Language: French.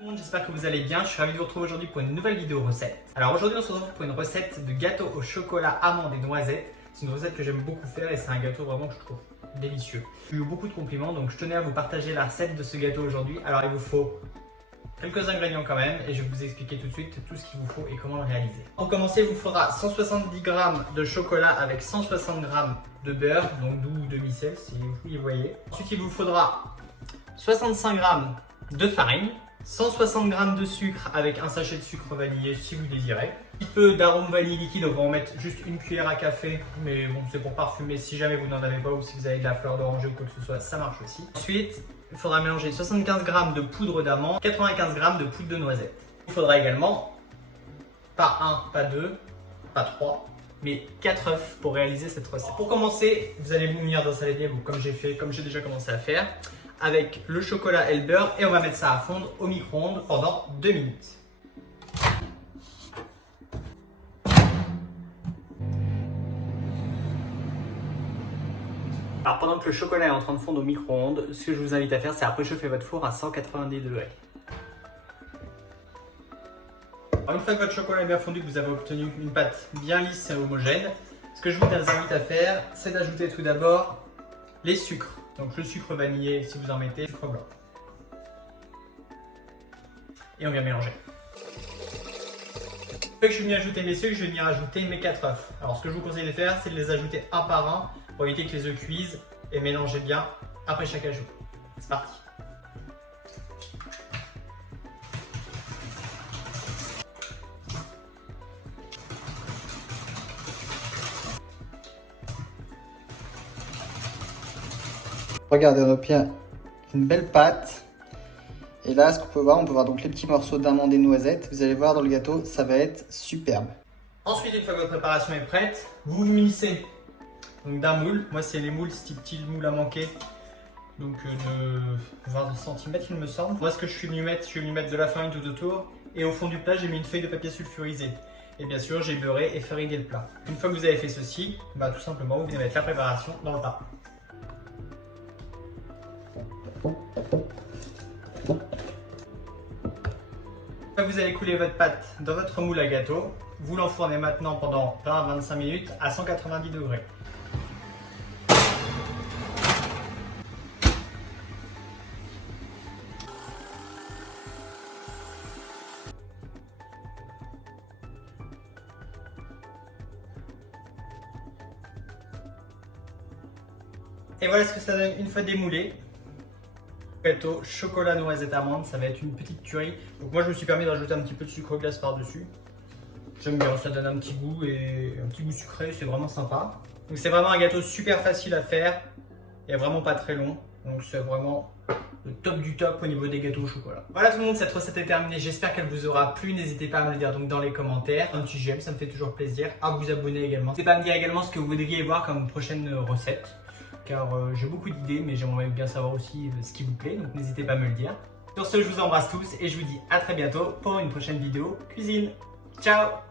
Tout le monde, j'espère que vous allez bien. Je suis ravi de vous retrouver aujourd'hui pour une nouvelle vidéo recette. Alors aujourd'hui, on se retrouve pour une recette de gâteau au chocolat, amandes et noisettes. C'est une recette que j'aime beaucoup faire et c'est un gâteau vraiment que je trouve délicieux. J'ai eu beaucoup de compliments, donc je tenais à vous partager la recette de ce gâteau aujourd'hui. Alors il vous faut quelques ingrédients quand même et je vais vous expliquer tout de suite tout ce qu'il vous faut et comment le réaliser. Pour commencer, il vous faudra 170 g de chocolat avec 160 g de beurre, donc doux ou demi-sel si vous y voyez. Ensuite, il vous faudra 65 g de farine, 160 g de sucre avec un sachet de sucre vanillé si vous désirez. Un petit peu d'arôme vanille liquide, on va en mettre juste une cuillère à café, mais bon, c'est pour parfumer si jamais vous n'en avez pas ou si vous avez de la fleur d'oranger ou quoi que ce soit, ça marche aussi. Ensuite, il faudra mélanger 75 g de poudre d'amande, 95 g de poudre de noisette. Il faudra également, pas 1, pas 2, pas 3, mais 4 œufs pour réaliser cette recette. Pour commencer, vous allez vous munir d'un saladier, comme j'ai déjà commencé à faire, avec le chocolat et le beurre, et on va mettre ça à fondre au micro-ondes pendant 2 minutes. Alors pendant que le chocolat est en train de fondre au micro-ondes, ce que je vous invite à faire, c'est à préchauffer votre four à 190 degrés. Alors une fois que votre chocolat est bien fondu, que vous avez obtenu une pâte bien lisse et homogène, ce que je vous invite à faire, c'est d'ajouter tout d'abord les sucres. Donc le sucre vanillé si vous en mettez, le sucre blanc. Et on vient mélanger. Une fois que je suis venu ajouter mes sucres, je vais venir ajouter mes 4 œufs. Alors ce que je vous conseille de faire, c'est de les ajouter un par un pour éviter que les œufs cuisent et mélanger bien après chaque ajout. C'est parti. Regardez, on obtient une belle pâte. Et là, ce qu'on peut voir, on peut voir donc les petits morceaux d'amandes et noisettes. Vous allez voir dans le gâteau, ça va être superbe. Ensuite, une fois que votre préparation est prête, vous munissez d'un moule. Moi, c'est les moules style moule à manquer, donc de 20 cm il me semble. Moi, ce que je suis venu mettre, de la farine tout autour. Et au fond du plat, j'ai mis une feuille de papier sulfurisé. Et bien sûr, j'ai beurré et fariné le plat. Une fois que vous avez fait ceci, tout simplement, vous venez mettre la préparation dans le plat. Vous allez couler votre pâte dans votre moule à gâteau. Vous l'enfournez maintenant pendant 20 à 25 minutes à 190 degrés. Et voilà ce que ça donne une fois démoulé. Gâteau chocolat noisette amande, ça va être une petite tuerie. Donc moi je me suis permis de rajouter un petit peu de sucre glace par dessus. J'aime bien, ça donne un petit goût et un petit goût sucré, c'est vraiment sympa. Donc c'est vraiment un gâteau super facile à faire et vraiment pas très long. Donc c'est vraiment le top du top au niveau des gâteaux au chocolat. Voilà tout le monde, cette recette est terminée. J'espère qu'elle vous aura plu. N'hésitez pas à me le dire donc dans les commentaires. Un petit j'aime, ça me fait toujours plaisir. À vous abonner également. N'hésitez pas à me dire également ce que vous voudriez voir comme prochaine recette. Car j'ai beaucoup d'idées, mais j'aimerais bien savoir aussi ce qui vous plaît, donc n'hésitez pas à me le dire. Sur ce, je vous embrasse tous et je vous dis à très bientôt pour une prochaine vidéo cuisine. Ciao!